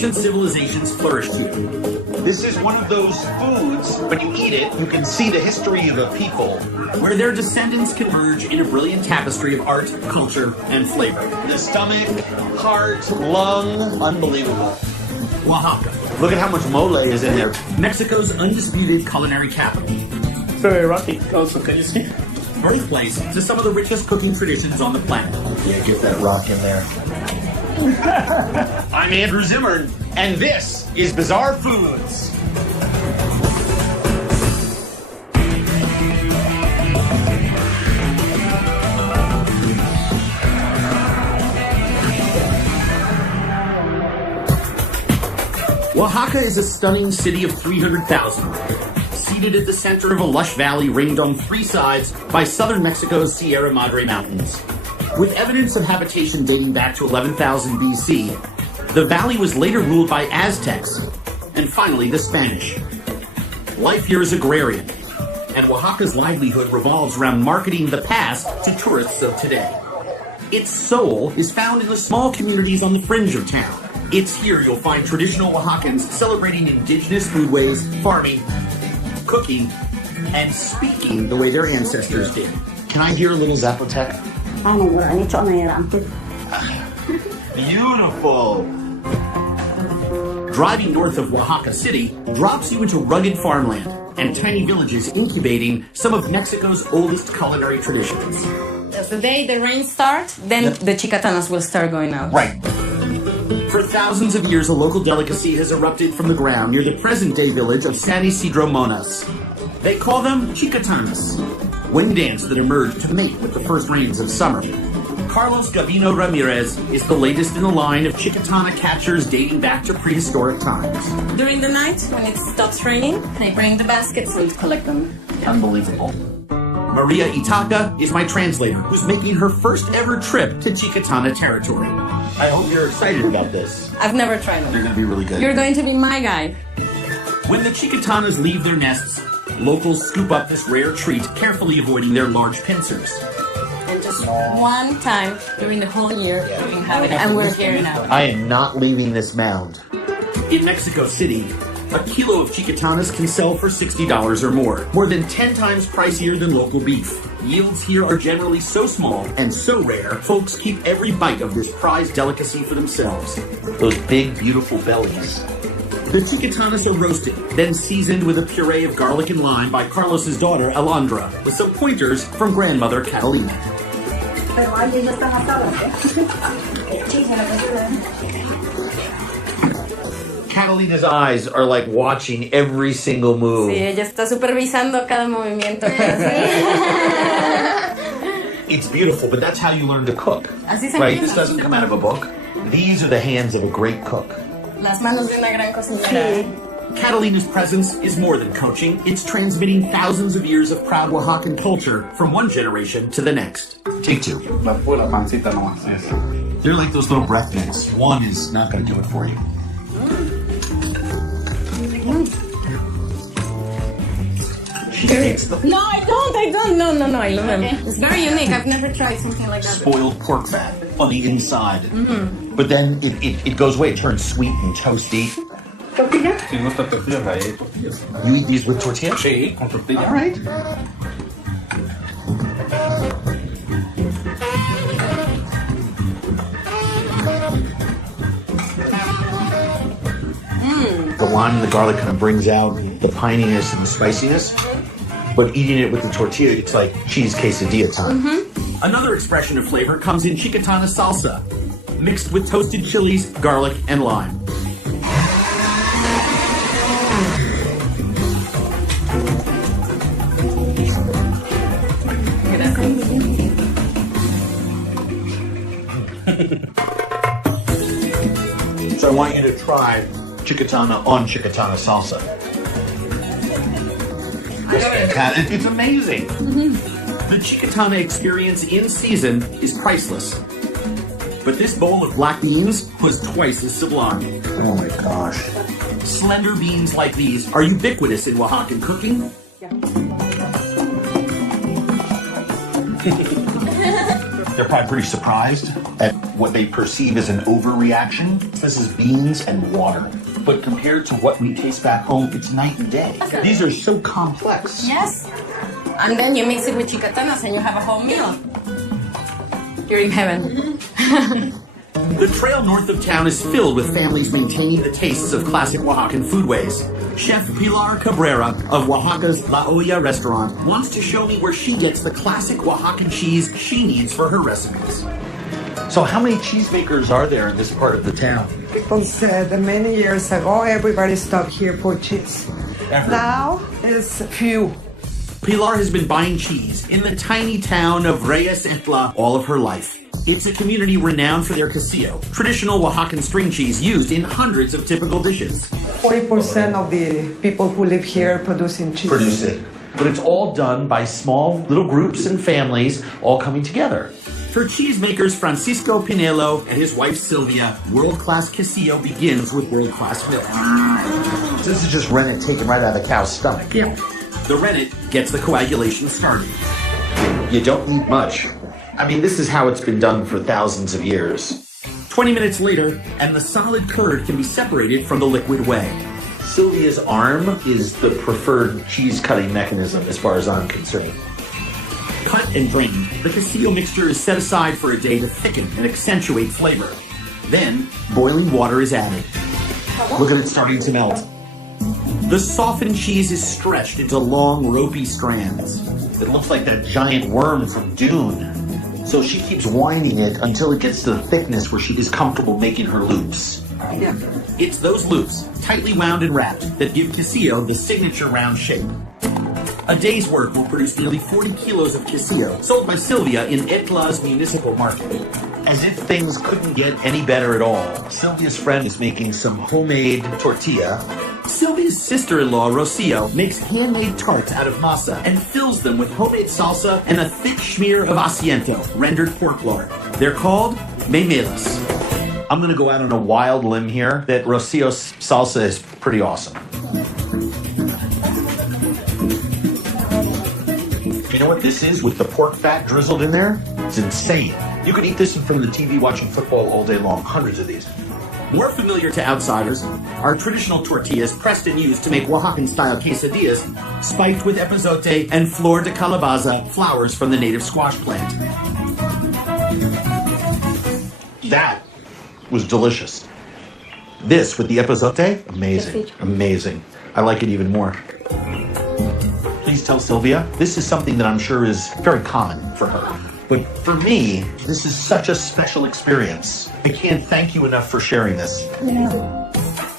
ancient civilizations flourished here. This is one of those foods, when you eat it, you can see the history of a people, where their descendants converge in a brilliant tapestry of art, culture, and flavor. The stomach, heart, lung, unbelievable. Oaxaca. Look at how much mole is in there. Mexico's undisputed culinary capital. Very rocky also, can you see? Birthplace to some of the richest cooking traditions on the planet. Yeah, get that rock in there. I'm Andrew Zimmern, and this is Bizarre Foods. Oaxaca is a stunning city of 300,000. Seated at the center of a lush valley ringed on three sides by southern Mexico's Sierra Madre Mountains. With evidence of habitation dating back to 11,000 BC, the valley was later ruled by Aztecs, and finally the Spanish. Life here is agrarian, and Oaxaca's livelihood revolves around marketing the past to tourists of today. Its soul is found in the small communities on the fringe of town. It's here you'll find traditional Oaxacans celebrating indigenous foodways, farming, cooking, and speaking the way their ancestors did. Can I hear a little Zapotec? Beautiful! Driving north of Oaxaca City drops you into rugged farmland and tiny villages incubating some of Mexico's oldest culinary traditions. As the day the rain starts, then the chicatanas will start going out. Right. For thousands of years, a local delicacy has erupted from the ground near the present-day village of San Isidro Monas. They call them chicatanas, wind dance that emerged to mate with the first rains of summer. Carlos Gavino Ramirez is the latest in a line of chicatana catchers dating back to prehistoric times. During the night, when it stops raining, they bring the baskets and collect them. Unbelievable. Maria Itaca is my translator, who's making her first ever trip to chicatana territory. I hope you're excited about this. I've never tried them. They're going to be really good. You're going to be my guide. When the chicatanas leave their nests, locals scoop up this rare treat, carefully avoiding their large pincers. And just one time during the whole year, we can have it, and we're here now. I am not leaving this mound. In Mexico City, a kilo of chicatanas can sell for $60 or more than 10 times pricier than local beef. Yields here are generally so small and so rare, folks keep every bite of this prized delicacy for themselves. Those big, beautiful bellies. The chicatanas are roasted, then seasoned with a puree of garlic and lime by Carlos's daughter, Alondra, with some pointers from grandmother, Catalina. Catalina's eyes are like watching every single move. Sí, ella está supervisando cada movimiento. It's beautiful, but that's how you learn to cook. Así se right? empieza. This doesn't come out of a book. These are the hands of a great cook. Las manos de una gran cocinera. Catalina's presence is more than coaching. It's transmitting thousands of years of proud Oaxacan culture from one generation to the next. Take two. La pura pancita nomás. Yes. They're like those little breath mints. One is not going to do it for you. She hates them. No, I don't. No, I love them. It's very unique. I've never tried something like that. Spoiled pork fat on the inside. Mm-hmm. But then it goes away. It turns sweet and toasty. Tortillas? Si no está tortillas, ahí hay tortillas. You eat these with tortillas? Sí, con tortillas. All right. The lime and the garlic kind of brings out the pininess and the spiciness. But eating it with the tortilla, it's like cheese quesadilla time. Mm-hmm. Another expression of flavor comes in chicatana salsa, mixed with toasted chilies, garlic, and lime. So I want you to try chicatana on chicatana salsa. It's amazing. Mm-hmm. The chicatana experience in season is priceless. But this bowl of black beans was twice as sublime. Oh my gosh. Slender beans like these are ubiquitous in Oaxacan cooking. They're probably pretty surprised at what they perceive as an overreaction. This is beans and water. But compared to what we taste back home, it's night and day. These are so complex. Yes. And then you mix it with chicatanas and you have a whole meal. You're in heaven. The trail north of town is filled with families maintaining the tastes of classic Oaxacan foodways. Chef Pilar Cabrera of Oaxaca's La Olla restaurant wants to show me where she gets the classic Oaxacan cheese she needs for her recipes. So how many cheesemakers are there in this part of the town? People said that many years ago everybody stopped here for cheese. Now it's few. Pilar has been buying cheese in the tiny town of Reyes Etla all of her life. It's a community renowned for their quesillo, traditional Oaxacan string cheese used in hundreds of typical dishes. 40% of the people who live here producing cheese. Produce it. But it's all done by small little groups and families all coming together. For cheesemakers Francisco Pinelo and his wife Sylvia, world-class quesillo begins with world-class milk. This is just rennet taken right out of the cow's stomach. Yeah. The rennet gets the coagulation started. You don't need much. I mean, this is how it's been done for thousands of years. 20 minutes later, and the solid curd can be separated from the liquid whey. Sylvia's arm is the preferred cheese cutting mechanism as far as I'm concerned. Cut and drained, the quesillo mixture is set aside for a day to thicken and accentuate flavor. Then, boiling water is added. Look at it starting to melt. The softened cheese is stretched into long, ropey strands. It looks like that giant worm from Dune. So she keeps winding it until it gets to the thickness where she is comfortable making her loops. Yeah. It's those loops, tightly wound and wrapped, that give quesillo the signature round shape. A day's work will produce nearly 40 kilos of quesillo, sold by Sylvia in Etla's municipal market. As if things couldn't get any better at all, Sylvia's friend is making some homemade tortilla. Sylvia's sister-in-law, Rocio, makes handmade tarts out of masa and fills them with homemade salsa and a thick schmear of asiento, rendered pork lard. They're called memelas. I'm going to go out on a wild limb here that Rocio's salsa is pretty awesome. You know what this is with the pork fat drizzled in there? It's insane. You could eat this in front of the TV watching football all day long. Hundreds of these. More familiar to outsiders are traditional tortillas pressed and used to make Oaxacan-style quesadillas, spiked with epazote and flor de calabaza, flowers from the native squash plant. That was delicious. This with the epazote, amazing, amazing. I like it even more. Please tell Sylvia, this is something that I'm sure is very common for her. But for me, this is such a special experience. I can't thank you enough for sharing this.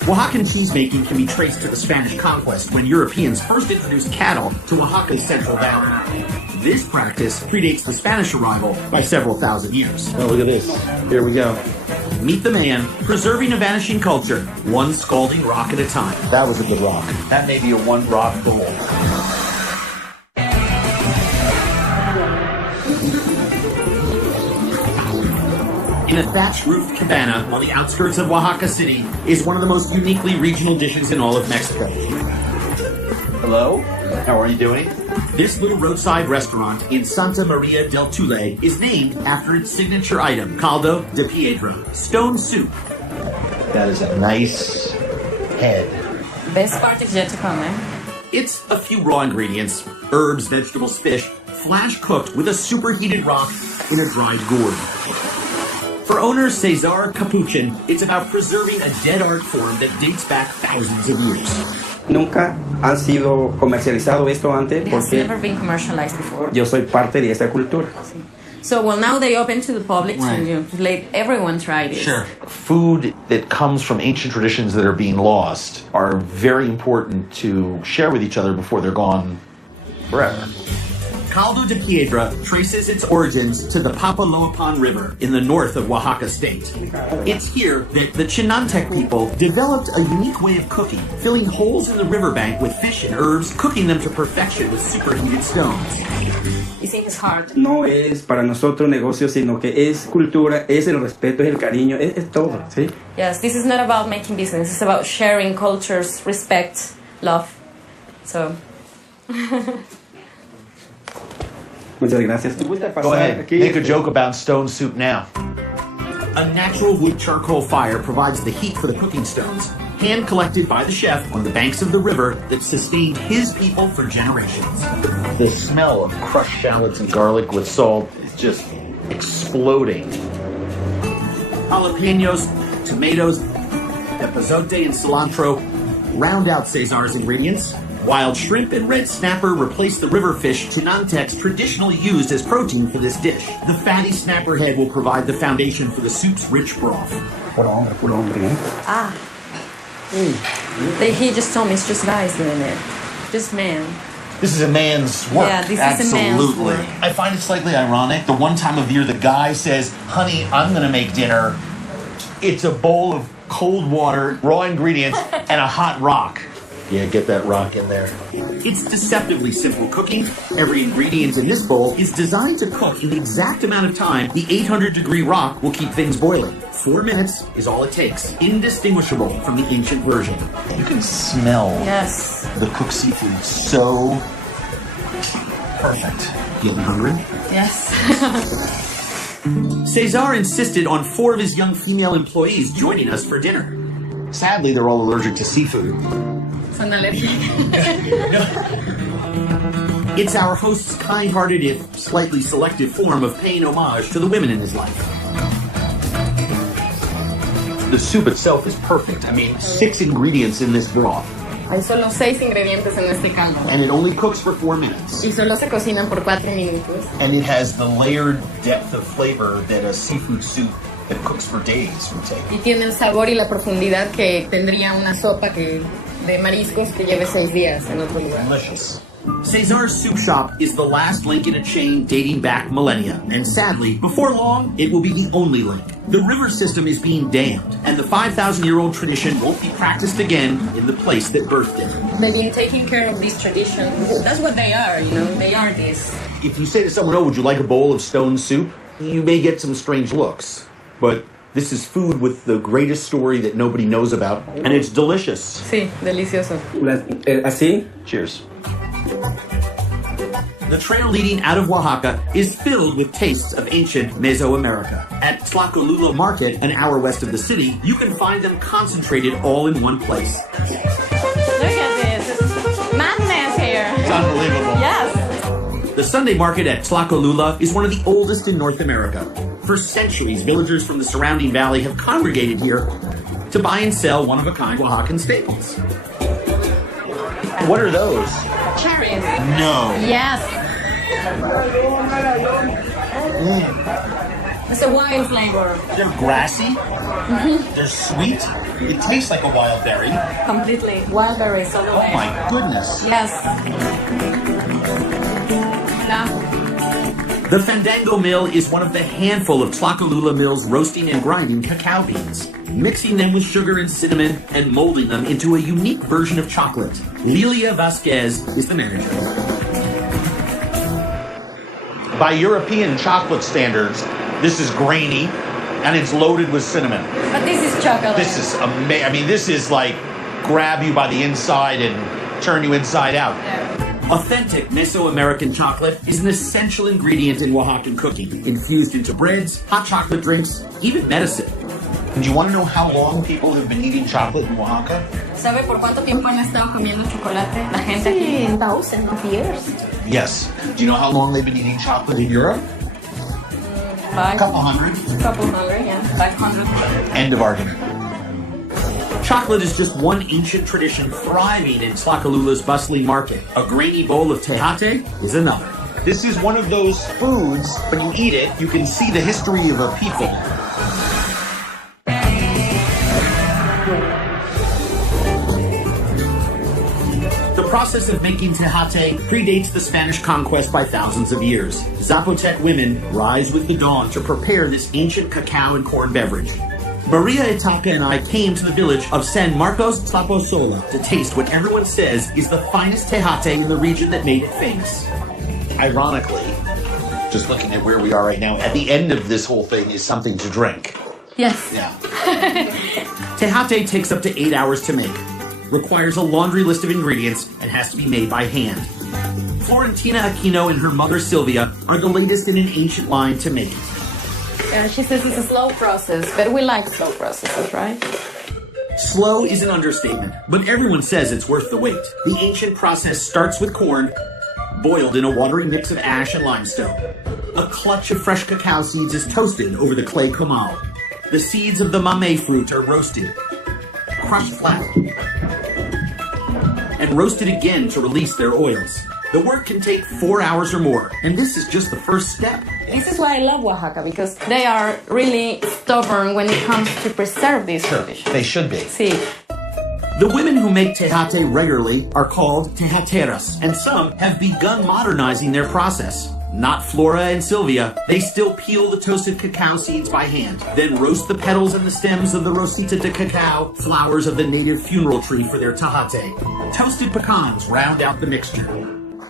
Oaxacan cheesemaking can be traced to the Spanish conquest when Europeans first introduced cattle to Oaxaca's Central Valley. This practice predates the Spanish arrival by several thousand years. Oh, look at this. Here we go. Meet the man preserving a vanishing culture, one scalding rock at a time. That was a good rock. That may be a one rock goal. In a thatched-roofed cabana on the outskirts of Oaxaca City is one of the most uniquely regional dishes in all of Mexico. Hello? How are you doing? This little roadside restaurant in Santa Maria del Tule is named after its signature item, caldo de piedra, stone soup. That is a nice head. Best part is yet to come, eh? It's a few raw ingredients, herbs, vegetables, fish, flash cooked with a superheated rock in a dried gourd. For owner Cesar Capuchin, it's about preserving a dead art form that dates back thousands of years. Nunca han sido comercializado esto antes It has porque never been commercialized before. yo soy parte de esa cultura. So, well, now they open to the public, Right. so you let everyone try this. Food that comes from ancient traditions that are being lost are very important to share with each other before they're gone forever. Caldo de Piedra traces its origins to the Papaloapan River in the north of Oaxaca State. It's here that the Chinantec people developed a unique way of cooking, filling holes in the riverbank with fish and herbs, cooking them to perfection with superheated stones. You think it's hard? No es para nosotros negocio, sino que es cultura, es el respeto, es el cariño, es todo, ¿sí? Yes, this is not about making business. It's about sharing cultures, respect, love. So... Muchas gracias. Go ahead, make a joke about stone soup now. A natural wood charcoal fire provides the heat for the cooking stones, hand collected by the chef on the banks of the river that sustained his people for generations. The smell of crushed shallots and garlic with salt is just exploding. Jalapenos, tomatoes, epazote, and cilantro round out Cesar's ingredients. Wild shrimp and red snapper replace the river fish Chinantex traditionally used as protein for this dish. The fatty snapper head will provide the foundation for the soup's rich broth. Puro hombre, ¿eh? He just told me it's just guys doing it. Just man. This is a man's work. Yeah, this is a man's Absolutely. work. I find it slightly ironic. The one time of year the guy says, honey, I'm going to make dinner. It's a bowl of cold water, raw ingredients, and a hot rock. Yeah, get that rock in there. It's deceptively simple cooking. Every ingredient in this bowl is designed to cook in the exact amount of time the 800-degree rock will keep things boiling. 4 minutes is all it takes. Indistinguishable from the ancient version. You can smell Yes. the cooked seafood so perfect. Getting hungry? Yes. Cesar insisted on 4 of his young female employees joining us for dinner. Sadly, they're all allergic to seafood. Son alérgica. It's our host's kind-hearted, if slightly selective form of paying homage to the women in his life. The soup itself is perfect. I mean, 6 ingredients in this broth. Hay solo 6 ingredientes en este caldo. And it only cooks for 4 minutes. Y solo se cocinan por 4 minutos. And it has the layered depth of flavor that a seafood soup that cooks for days would take. Y tiene el sabor y la profundidad que tendría una sopa de mariscos que lleve 6 días en otro lugar. Delicious. Cesar's Soup Shop is the last link in a chain dating back millennia, and sadly, before long, it will be the only link. The river system is being dammed, and the 5,000-year-old tradition won't be practiced again in the place that birthed it. They've been taking care of this tradition. That's what they are, you know, they are this. If you say to someone, oh, would you like a bowl of stone soup? You may get some strange looks. But this is food with the greatest story that nobody knows about, and it's delicious. Sí, delicioso. Así, Cheers. The trail leading out of Oaxaca is filled with tastes of ancient Mesoamerica. At Tlacolula Market, an hour west of the city, you can find them concentrated all in one place. Look at this. It's madness here. It's unbelievable. Yes. The Sunday market at Tlacolula is one of the oldest in North America. For centuries, villagers from the surrounding valley have congregated here to buy and sell one-of-a-kind Oaxacan staples. What are those? Cherries. No. Yes. It's a wine flavor. They're grassy. They're sweet. It tastes like a wild berry. Completely. Wild berries all the way. Oh my goodness. Yes. The Fandango Mill is one of the handful of Tlacolula mills roasting and grinding cacao beans, mixing them with sugar and cinnamon, and molding them into a unique version of chocolate. Lilia Vasquez is the manager. By European chocolate standards, this is grainy, and it's loaded with cinnamon. But this is chocolate. This is amazing. I mean, this is like grab you by the inside and turn you inside out. Authentic Mesoamerican chocolate is an essential ingredient in Oaxacan cooking, infused into breads, hot chocolate drinks, even medicine. Do you want to know how long people have been eating chocolate in Oaxaca? ¿Sabe por cuánto tiempo han estado comiendo chocolate la gente aquí? Thousands of years. Yes. Do you know how long they've been eating chocolate in Europe? A couple hundred. Couple hundred, yeah. 500. End of argument. Chocolate is just one ancient tradition thriving in Tlacolula's bustling market. A grainy bowl of tejate is another. This is one of those foods, when you eat it, you can see the history of a people. The process of making tejate predates the Spanish conquest by thousands of years. Zapotec women rise with the dawn to prepare this ancient cacao and corn beverage. Maria Itaca and I came to the village of San Marcos Tlapozola to taste what everyone says is the finest tejate in the region that made it famous. Ironically, just looking at where we are right now, at the end of this whole thing is something to drink. Yes. Yeah. Tejate takes up to 8 hours to make, requires a laundry list of ingredients, and has to be made by hand. Florentina Aquino and her mother Sylvia are the latest in an ancient line to make it. She says it's a slow process, but we like slow processes, right? Slow is an understatement, but everyone says it's worth the wait. The ancient process starts with corn, boiled in a watery mix of ash and limestone. A clutch of fresh cacao seeds is toasted over the clay comal. The seeds of the mamey fruit are roasted, crushed flat, and roasted again to release their oils. The work can take 4 hours or more, and this is just the first step. This is why I love Oaxaca, because they are really stubborn when it comes to preserve these traditions. They should be. See. The women who make tejate regularly are called tejateras, and some have begun modernizing their process. Not Flora and Sylvia. They still peel the toasted cacao seeds by hand, then roast the petals and the stems of the Rosita de Cacao, flowers of the native funeral tree for their tejate. Toasted pecans round out the mixture.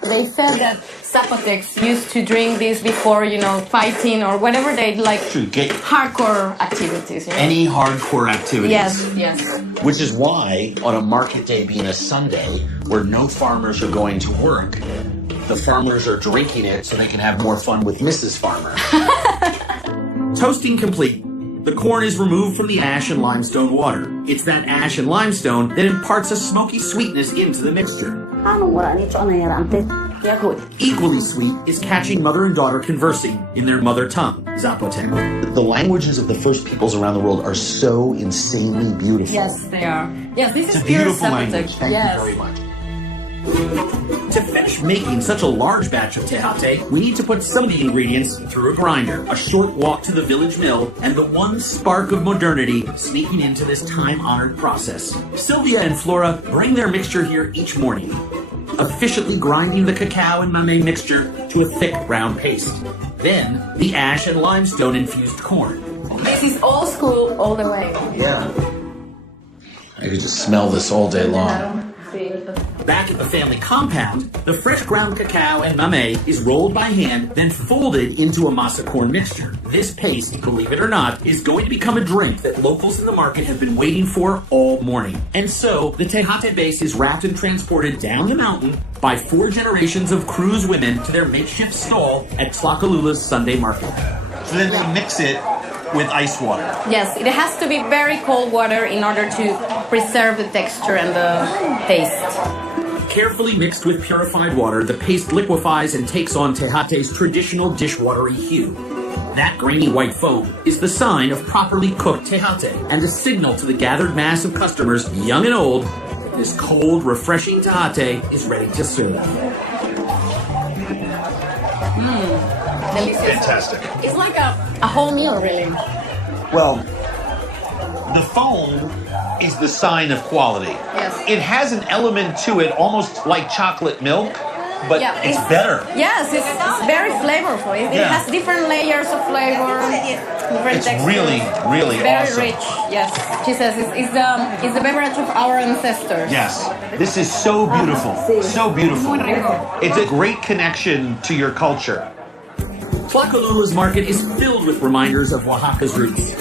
They said that Zapotecs used to drink this before, fighting or whatever they like. Hardcore activities. Any hardcore activities. Yes. Which is why, on a market day being a Sunday, where no farmers are going to work, the farmers are drinking it so they can have more fun with Mrs. Farmer. Toasting complete. The corn is removed from the ash and limestone water. It's that ash and limestone that imparts a smoky sweetness into the mixture. Equally sweet is catching mother and daughter conversing in their mother tongue, Zapotec. The languages of the first peoples around the world are so insanely beautiful. Yes, they are. Yes, this It's is a pure beautiful Zapotec. language. Thank you very much. To finish making such a large batch of tejate, we need to put some of the ingredients through a grinder, a short walk to the village mill, and the one spark of modernity sneaking into this time-honored process. Sylvia and Flora bring their mixture here each morning, efficiently grinding the cacao and mamey mixture to a thick round paste. Then, the ash and limestone-infused corn. This is old school all the way. Yeah. I could just smell this all day long. Back at the family compound, the fresh ground cacao and mamey is rolled by hand, then folded into a masa corn mixture. This paste, believe it or not, is going to become a drink that locals in the market have been waiting for all morning. And so, the tejate base is wrapped and transported down the mountain by 4 generations of cruise women to their makeshift stall at Tlacolula's Sunday market. So then they mix it with ice water. Yes, it has to be very cold water in order to preserve the texture and the taste. Carefully mixed with purified water, the paste liquefies and takes on tejate's traditional dishwatery hue. That grainy white foam is the sign of properly cooked tejate and a signal to the gathered mass of customers, young and old, that this cold, refreshing tejate is ready to serve. Delicious. Fantastic. It's like a whole meal, really. Well, the foam is the sign of quality. Yes. It has an element to it almost like chocolate milk, but Yeah, it's better. Yes, it's very flavorful. It Yeah. has different layers of flavor, different It's textures. really, really Very awesome. rich. Yes, she says it's the beverage of our ancestors. Yes. This is so beautiful. So beautiful. It's a great connection to your culture. Tlacolula's market is filled with reminders of Oaxaca's roots.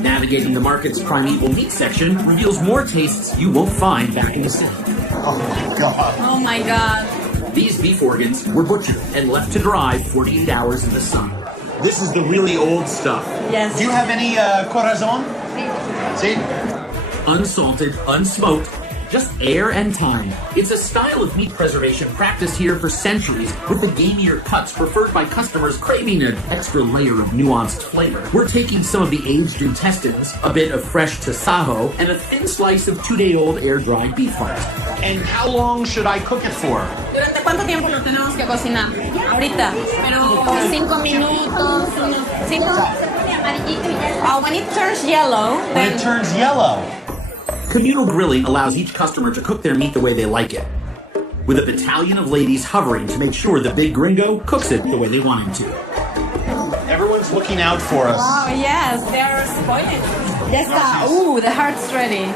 Navigating the market's primeval meat section reveals more tastes you won't find back in the city. Oh my God. Oh my God. These beef organs were butchered and left to dry 48 hours in the sun. This is the really old stuff. Yes. Do you have any corazon? See? Unsalted, unsmoked, just air and time. It's a style of meat preservation practiced here for centuries, with the gamier cuts preferred by customers craving an extra layer of nuanced flavor. We're taking some of the aged intestines, a bit of fresh tasajo, and a thin slice of 2-day-old air-dried beef heart. And how long should I cook it for? ¿Durante cuánto tiempo lo tenemos que cocinar? Ahorita. Pero 5 minutos. 5. When it turns yellow, When then it turns yellow. Communal grilling allows each customer to cook their meat the way they like it, with a battalion of ladies hovering to make sure the big gringo cooks it the way they want him to. Everyone's looking out for us. oh yes, they're spoiling. Yes, ooh, the heart's ready.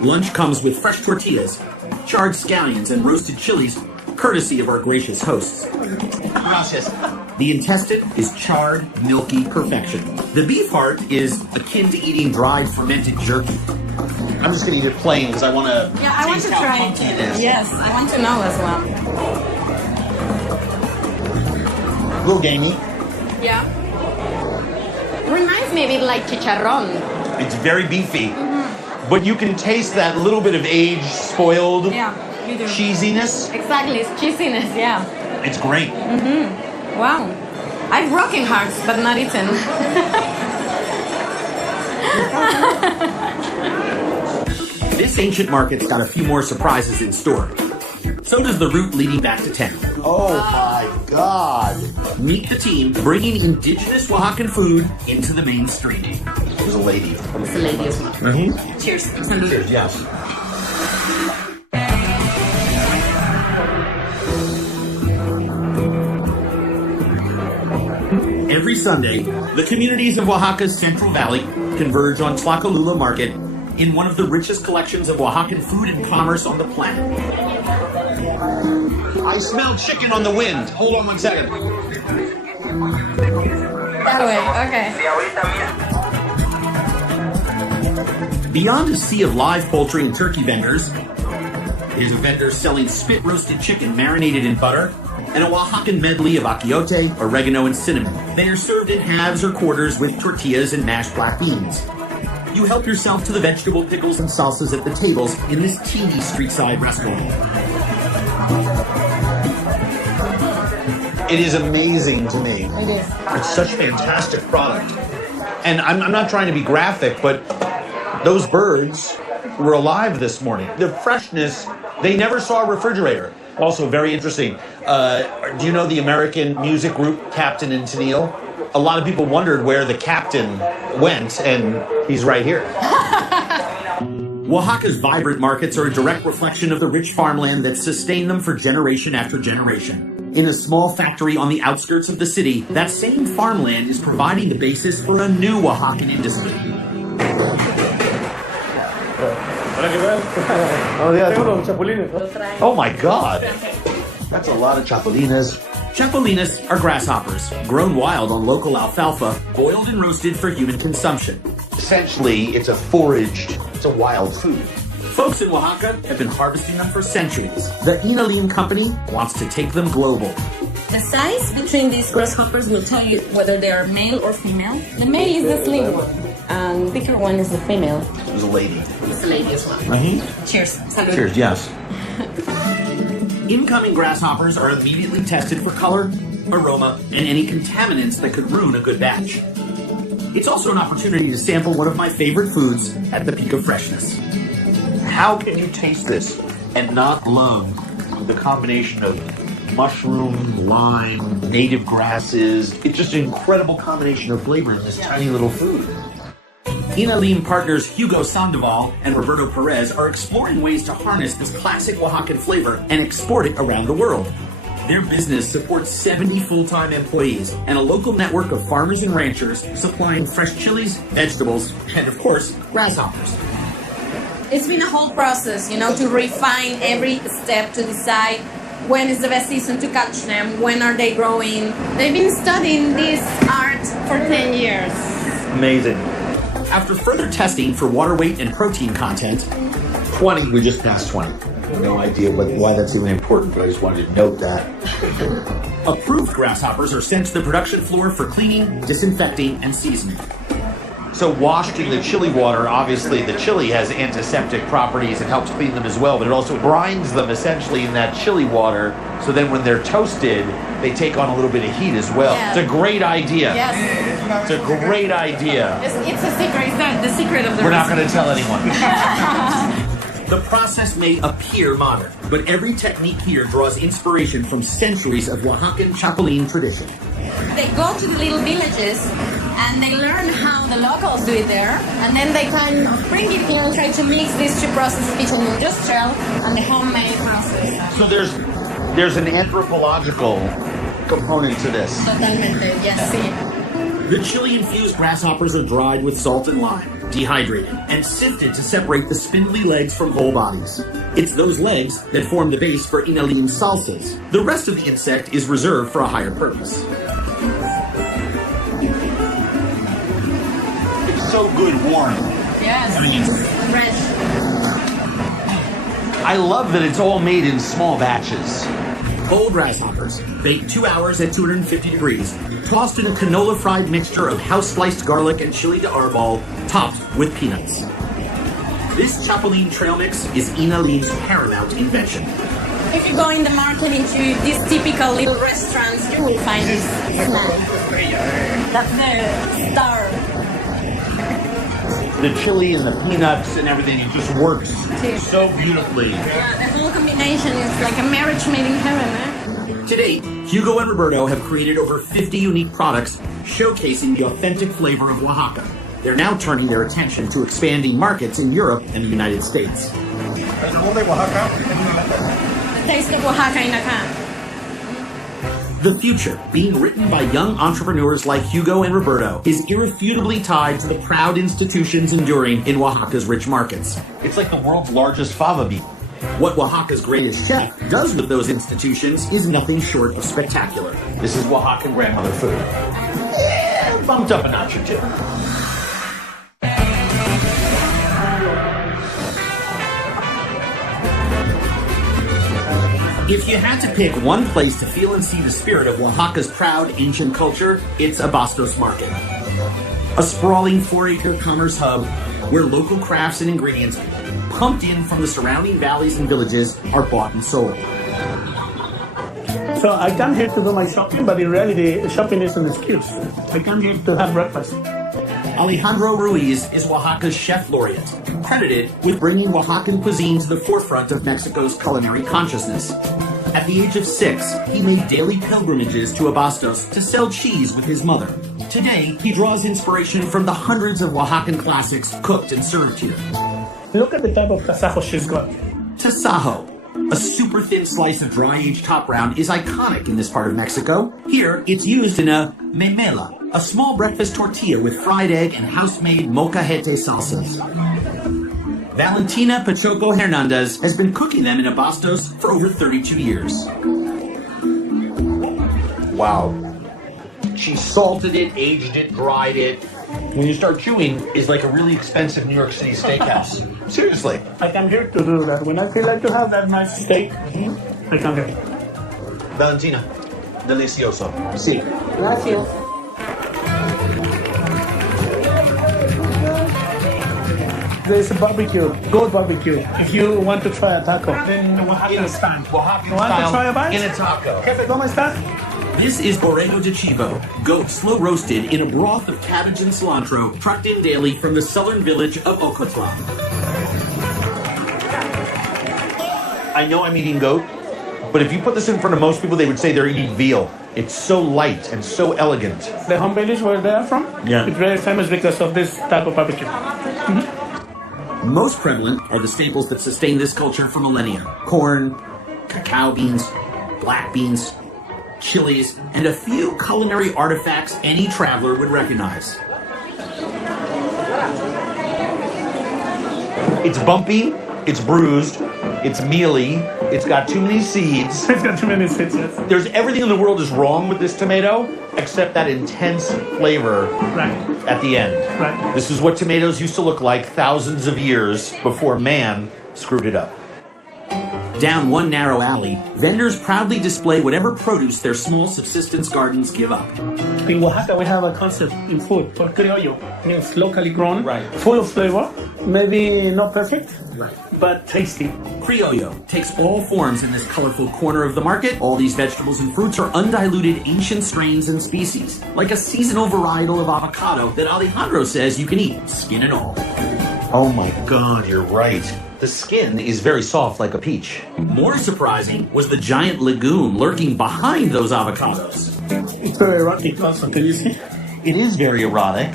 Lunch comes with fresh tortillas, charred scallions, and roasted chilies, courtesy of our gracious hosts. Gracias. The intestine is charred, milky perfection. The beef heart is akin to eating dried fermented jerky. I'm just gonna eat it plain because I want to Yeah, I want taste to how try funky it is. Yes, I want to know as well. A little gamey. Yeah. reminds me a bit like chicharrón. It's very beefy, but you can taste that little bit of age spoiled Yeah, you do. cheesiness. Exactly, it's cheesiness, yeah. It's great. Wow. I've broken hearts, but not eaten. This ancient market's got a few more surprises in store. So does the route leading back to town. Oh my God. Meet the team bringing indigenous Oaxacan food into the mainstream. There's a lady. It's a lady as well. Cheers. Salud. Cheers, yes. Every Sunday, the communities of Oaxaca's Central Valley converge on Tlacolula Market in one of the richest collections of Oaxacan food and commerce on the planet. I smell chicken on the wind. Hold on 1 second. That way, okay. Beyond a sea of live poultry and turkey vendors, there's a vendor selling spit-roasted chicken marinated in butter and a Oaxacan medley of achiote, oregano, and cinnamon. They are served in halves or quarters with tortillas and mashed black beans. You help yourself to the vegetable pickles and salsas at the tables in this teeny street-side restaurant. It is amazing to me. It is. It's such fantastic product. And I'm not trying to be graphic, but those birds were alive this morning. The freshness, they never saw a refrigerator. Also very interesting. Do you know the American music group Captain and Tennille? A lot of people wondered where the captain went, and he's right here. Oaxaca's vibrant markets are a direct reflection of the rich farmland that sustained them for generation after generation. In a small factory on the outskirts of the city, that same farmland is providing the basis for a new Oaxacan industry. Oh, yeah. Oh, my God. That's a lot of chapulines. Chapulines are grasshoppers, grown wild on local alfalfa, boiled and roasted for human consumption. Essentially, it's a wild food. Folks in Oaxaca have been harvesting them for centuries. The Inalim company wants to take them global. The size between these grasshoppers will tell you whether they are male or female. The male is the slim one, and the bigger one is the female. There's a lady. It's a lady as well. Cheers. Salud. Cheers, yes. Incoming grasshoppers are immediately tested for color, aroma, and any contaminants that could ruin a good batch. It's also an opportunity to sample one of my favorite foods at the peak of freshness. How can you taste this and not love the combination of mushroom, lime, native grasses? It's just an incredible combination of flavor in this tiny little food. Inalim partners Hugo Sandoval and Roberto Perez are exploring ways to harness this classic Oaxacan flavor and export it around the world. Their business supports 70 full-time employees and a local network of farmers and ranchers supplying fresh chilies, vegetables, and of course, grasshoppers. It's been a whole process, to refine every step to decide when is the best season to catch them, when are they growing. They've been studying this art for 10 years. Amazing. After further testing for water weight and protein content, 20, we just passed 20. No idea why that's even important, but I just wanted to note that. approved grasshoppers are sent to the production floor for cleaning, disinfecting, and seasoning. So washed in the chili water, obviously the chili has antiseptic properties and helps clean them as well, but it also brines them essentially in that chili water, so then when they're toasted, they take on a little bit of heat as well. Yeah. It's a great idea. Yes. It's a great idea. It's a secret. It's the secret of the We're not going to tell anyone. The process may appear modern, but every technique here draws inspiration from centuries of Oaxacan chapulín tradition. They go to the little villages and they learn how the locals do it there, and then they kind of bring it here and try to mix these two processes between the industrial and the homemade process. So there's an anthropological component to this. Totalmente, yes, sí. The chili-infused grasshoppers are dried with salt and lime, dehydrated, and sifted to separate the spindly legs from whole bodies. It's those legs that form the base for inalim salsas. The rest of the insect is reserved for a higher purpose. It's so good warm. Yes. I mean, Fresh. I love that it's all made in small batches. Whole grasshoppers, baked 2 hours at 250 degrees tossed in a canola-fried mixture of house-sliced garlic and chili de arbol, topped with peanuts. This Chapulín trail mix is Inaline's paramount invention. If you go in the market into these typical little restaurants, you will find this snack. That's the star. The chili and the peanuts and everything, it just works so beautifully. Yeah, the whole combination is like a marriage made in heaven, eh? To date, Hugo and Roberto have created over 50 unique products showcasing the authentic flavor of Oaxaca. They're now turning their attention to expanding markets in Europe and the United States. Taste of Oaxaca in a can. The future, being written by young entrepreneurs like Hugo and Roberto, is irrefutably tied to the proud institutions enduring in Oaxaca's rich markets. It's like the world's largest fava bean. What Oaxaca's greatest chef does with those institutions is nothing short of spectacular. This is Oaxacan grandmother food. Yeah, bumped up a notch or two. If you had to pick one place to feel and see the spirit of Oaxaca's proud ancient culture, it's Abastos Market. A sprawling 4-acre commerce hub where local crafts and ingredients pumped in from the surrounding valleys and villages are bought and sold. So I come here to do my shopping, but in reality, shopping is an excuse. I come here to have breakfast. Alejandro Ruiz is Oaxaca's chef laureate, credited with bringing Oaxacan cuisine to the forefront of Mexico's culinary consciousness. At the age of 6, he made daily pilgrimages to Abastos to sell cheese with his mother. Today, he draws inspiration from the hundreds of Oaxacan classics cooked and served here. Look at the type of tasajo she's got. Tasajo, a super thin slice of dry-aged top round, is iconic in this part of Mexico. Here, it's used in a memela, a small breakfast tortilla with fried egg and house-made molcajete salsas. Valentina Pachoco Hernandez has been cooking them in Abastos for over 32 years. Wow. She salted it, aged it, dried it. When you start chewing, it's like a really expensive New York City steakhouse. Seriously. I come here to do that. When I feel like to have that nice steak, I come here. Valentina, delicioso. Sí. Gracias. There's a barbecue, goat barbecue. If you want to try a taco, then Oaxacan style. Oaxacan You want to try a bite? in a taco. Jefe, ¿cómo está? This is borrego de chivo, goat slow roasted in a broth of cabbage and cilantro, trucked in daily from the southern village of Ocotlan. I know I'm eating goat, but if you put this in front of most people, they would say they're eating veal. It's so light and so elegant. The home village where they are from, Yeah. it's very famous because of this type of barbecue. Most prevalent are the staples that sustain this culture for millennia. Corn, cacao beans, black beans, chilies, and a few culinary artifacts any traveler would recognize. It's bumpy, it's bruised, it's mealy, it's got too many seeds. It's got too many seeds, yes. There's everything in the world is wrong with this tomato, except that intense flavor Right, at the end. right. This is what tomatoes used to look like thousands of years before man screwed it up. Down one narrow alley, vendors proudly display whatever produce their small subsistence gardens give up. In Oaxaca, we have a concept in food for criollo. Means locally grown, Right. full of flavor, maybe not perfect, but tasty. Criollo takes all forms in this colorful corner of the market. All these vegetables and fruits are undiluted ancient strains and species, like a seasonal varietal of avocado that Alejandro says you can eat, skin and all. Oh my God, you're right. The skin is very soft like a peach. More surprising was the giant legume lurking behind those avocados. It's very erotic also, can you see? It is very erotic.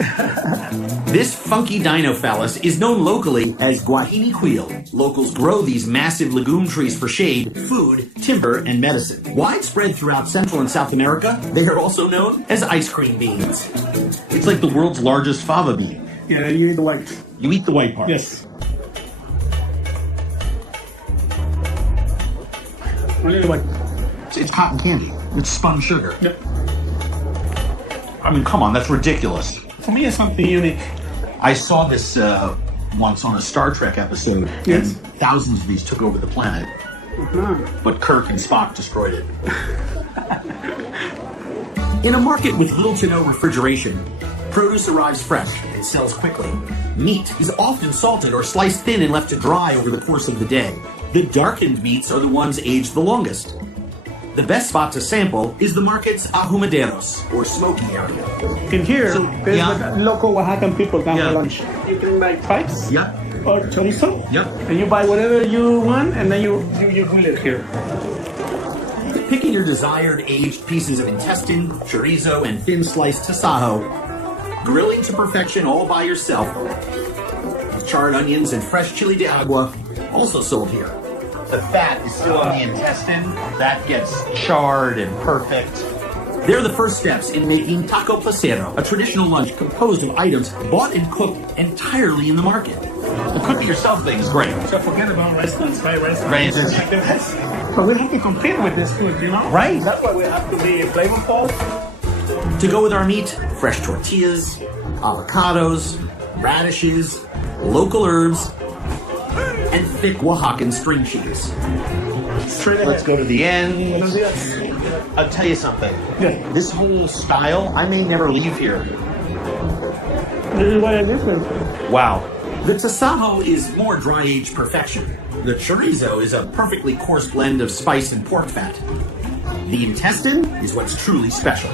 This funky dinophallus is known locally as guajiniquil. Locals grow these massive legume trees for shade, food, timber, and medicine. Widespread throughout Central and South America, they are also known as ice cream beans. It's like the world's largest fava bean. Yeah, you eat the white. You eat the white part. Yes. Only the white. It's cotton candy. It's spun sugar. Yep. I mean, come on, that's ridiculous. For me, it's something unique. I saw this once on a Star Trek episode, Yes. and thousands of these took over the planet. But Kirk and Spock destroyed it. In a market with little to no refrigeration, produce arrives fresh and sells quickly. Meat is often salted or sliced thin and left to dry over the course of the day. The darkened meats are the ones aged the longest. The best spot to sample is the market's ahumaderos, or smoking area. In here, So, there's yeah. what local Oaxacan people come Yeah. for lunch. You can buy pipes Yep. or chorizo, Yep. and you buy whatever you want, and then you grill it here. Picking your desired aged pieces of intestine, chorizo, and thin sliced tasajo, grilling to perfection all by yourself, with charred onions and fresh chili de agua, also sold here. The fat is still on the intestine. That gets charred and perfect. They're the first steps in making taco placero, a traditional lunch composed of items bought and cooked entirely in the market. The cook it yourself thing is great. So forget about restaurants, right? Right. Restaurants like the best. But we have to compete with this food, you know? Right. That's why we have to be flavorful. To go with our meat, fresh tortillas, avocados, radishes, local herbs, and thick Oaxacan string cheese. Straight ahead. Let's go to the end. Buenos dias. I'll tell you something. Yeah. This whole style, I may never leave here. This is what I live with. Wow. The tasajo is more dry-aged perfection. The chorizo is a perfectly coarse blend of spice and pork fat. The intestine is what's truly special.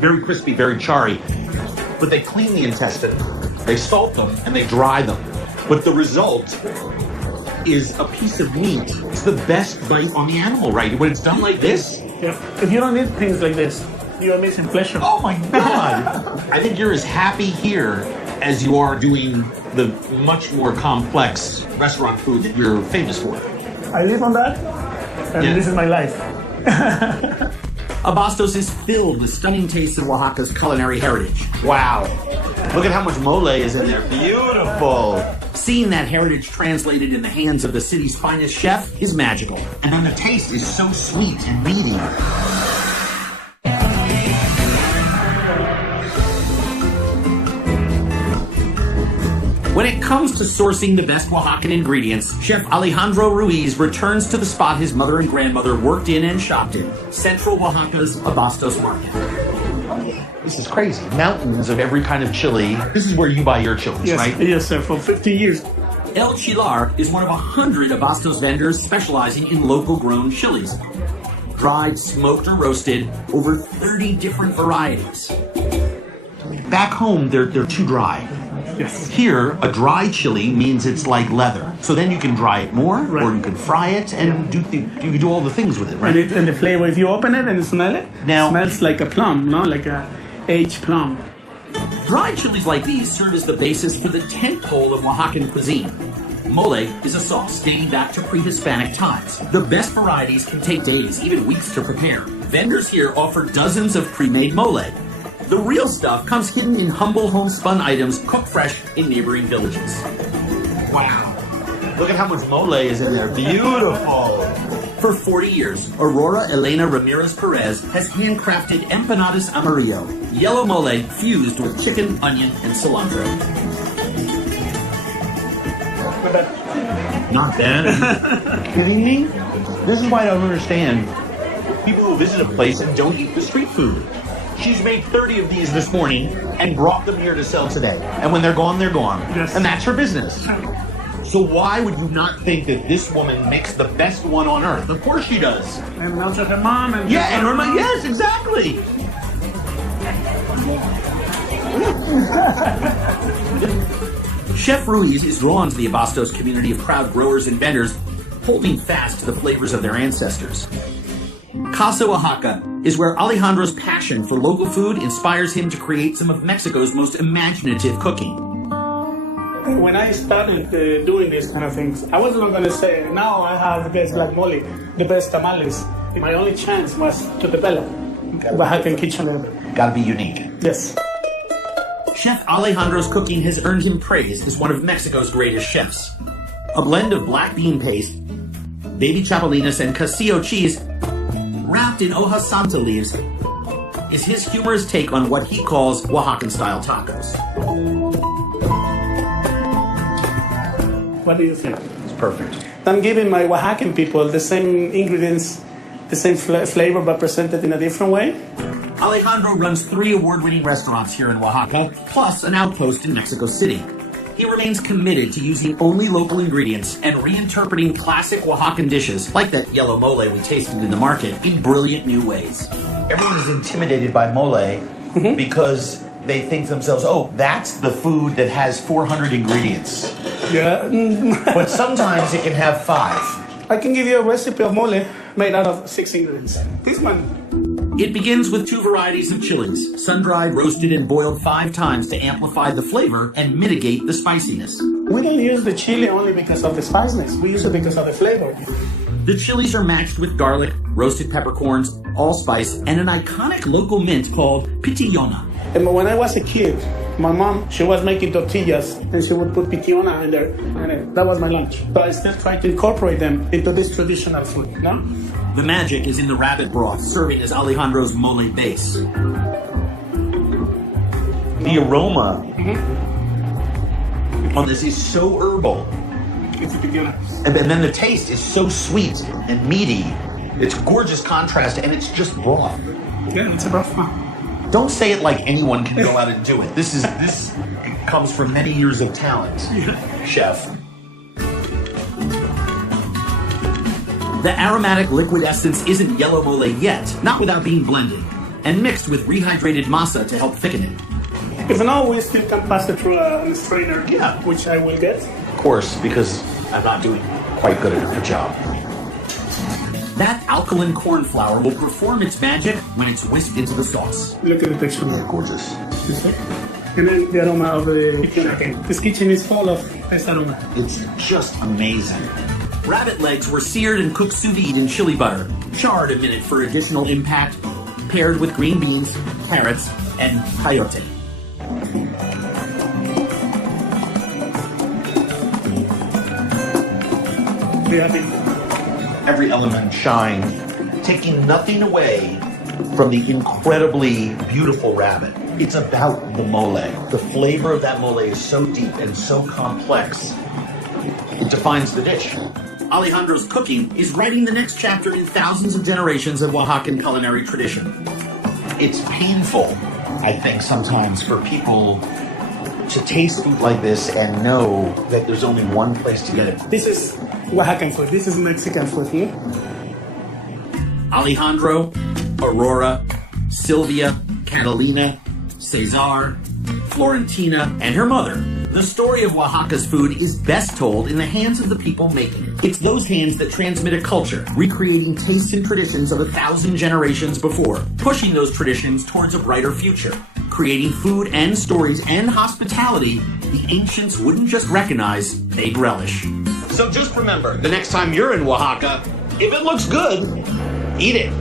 Very crispy, very charry. But they clean the intestine, they salt them, and they dry them. But the result is a piece of meat. It's the best bite on the animal, right? When it's done like this. Yeah. If you don't eat things like this, you're missing pleasure. Oh my God! I think you're as happy here as you are doing the much more complex restaurant food that you're famous for. I live on that, and Yeah. this is my life. Abastos is filled with stunning tastes of Oaxaca's culinary heritage. Wow. Look at how much mole is in there. Beautiful. Seeing that heritage translated in the hands of the city's finest chef is magical. And then the taste is so sweet and meaty. When it comes to sourcing the best Oaxacan ingredients, Chef Alejandro Ruiz returns to the spot his mother and grandmother worked in and shopped in, Central Oaxaca's Abastos Market. This is crazy. Mountains of every kind of chili. This is where you buy your chilies, Yes, right? yes, sir. For 50 years. El Chilar is one of 100 Abastos vendors specializing in local grown chilies. Dried, smoked, or roasted, over 30 different varieties. Back home, they're too dry. Yes. Here, a dry chili means it's like leather. So then you can dry it more, Right. or you can fry it, and you can do all the things with it, right? And the flavor, if you open it and smell it, Now- smells like a plum, no? Like a aged plum. Dried chilies like these serve as the basis for the tentpole of Oaxacan cuisine. Mole is a sauce dating back to pre-Hispanic times. The best varieties can take days, even weeks to prepare. Vendors here offer dozens of pre-made mole. The real stuff comes hidden in humble homespun items cooked fresh in neighboring villages. Wow. Look at how much mole is in there. Beautiful. For 40 years, Aurora Elena Ramirez Perez has handcrafted empanadas amarillo, yellow mole fused with chicken, onion, and cilantro. Not bad. Are you kidding me? This is why I don't understand people who visit a place and don't eat the street food. She's made 30 of these this morning and brought them here to sell today. And when they're gone, they're gone. Yes. And that's her business. So why would you not think that this woman makes the best one on earth? Of course she does. And also her mom and Yeah, and her mom, yes, exactly. Chef Ruiz is drawn to the Abastos community of proud growers and vendors, holding fast to the flavors of their ancestors. Casa Oaxaca is where Alejandro's passion for local food inspires him to create some of Mexico's most imaginative cooking. When I started doing these kind of things, I was not going to say, now I have the best black mole, the best tamales. My only chance was to develop Oaxacan kitchen level. Gotta be unique. Yes. Chef Alejandro's cooking has earned him praise as one of Mexico's greatest chefs. A blend of black bean paste, baby chapalinas, and casillo cheese wrapped in hoja santa leaves is his humorous take on what he calls Oaxacan-style tacos. What do you think? It's perfect. I'm giving my Oaxacan people the same ingredients the same flavor but presented in a different way. Alejandro runs 3 award-winning restaurants here in Oaxaca, plus an outpost in Mexico City. He remains committed to using only local ingredients and reinterpreting classic Oaxacan dishes, like that yellow mole we tasted in the market, in brilliant new ways. Everyone is intimidated by mole because they think to themselves, oh, that's the food that has 400 ingredients. Yeah. But sometimes it can have 5. I can give you a recipe of mole made out of 6 ingredients. This one. It begins with 2 varieties of chilies, sun-dried, roasted, and boiled 5 times to amplify the flavor and mitigate the spiciness. We don't use the chili only because of the spiciness. We use it because of the flavor. The chilies are matched with garlic, roasted peppercorns, allspice, and an iconic local mint called pitillona. And when I was a kid, my mom, she was making tortillas and she would put pitillona in there, and that was my lunch. So I still try to incorporate them into this traditional food, no? The magic is in the rabbit broth, serving as Alejandro's mole base. The aroma on this is so herbal. It's a pitillona. And then the taste is so sweet and meaty. It's gorgeous contrast, and it's just broth. Yeah, it's a broth. Don't say it like anyone can go out and do it. This comes from many years of talent, chef. The aromatic liquid essence isn't yellow mole yet, not without being blended, and mixed with rehydrated masa to help thicken it. If not, we still can pass it through a strainer, Yeah. which I will get. Of course, because I'm not doing quite good at the job. That alkaline corn flour will perform its magic when it's whisked into the sauce. Look at the texture. Gorgeous. And then the aroma of the pitillona. This kitchen is full of this aroma. It's just amazing. Rabbit legs were seared and cooked sous vide in chili butter, charred a minute for additional impact, paired with green beans, carrots, and coyote. Every element shines, taking nothing away from the incredibly beautiful rabbit. It's about the mole. The flavor of that mole is so deep and so complex. It defines the dish. Alejandro's cooking is writing the next chapter in thousands of generations of Oaxacan culinary tradition. It's painful, I think, sometimes for people to taste food like this and know that there's only one place to get it. This is Oaxacan food. This is Mexican food here. Alejandro, Aurora, Sylvia, Catalina, Cesar, Florentina, and her mother. The story of Oaxaca's food is best told in the hands of the people making it. It's those hands that transmit a culture, recreating tastes and traditions of 1,000 generations before, pushing those traditions towards a brighter future, creating food and stories and hospitality the ancients wouldn't just recognize, they'd relish. So just remember, the next time you're in Oaxaca, if it looks good, eat it.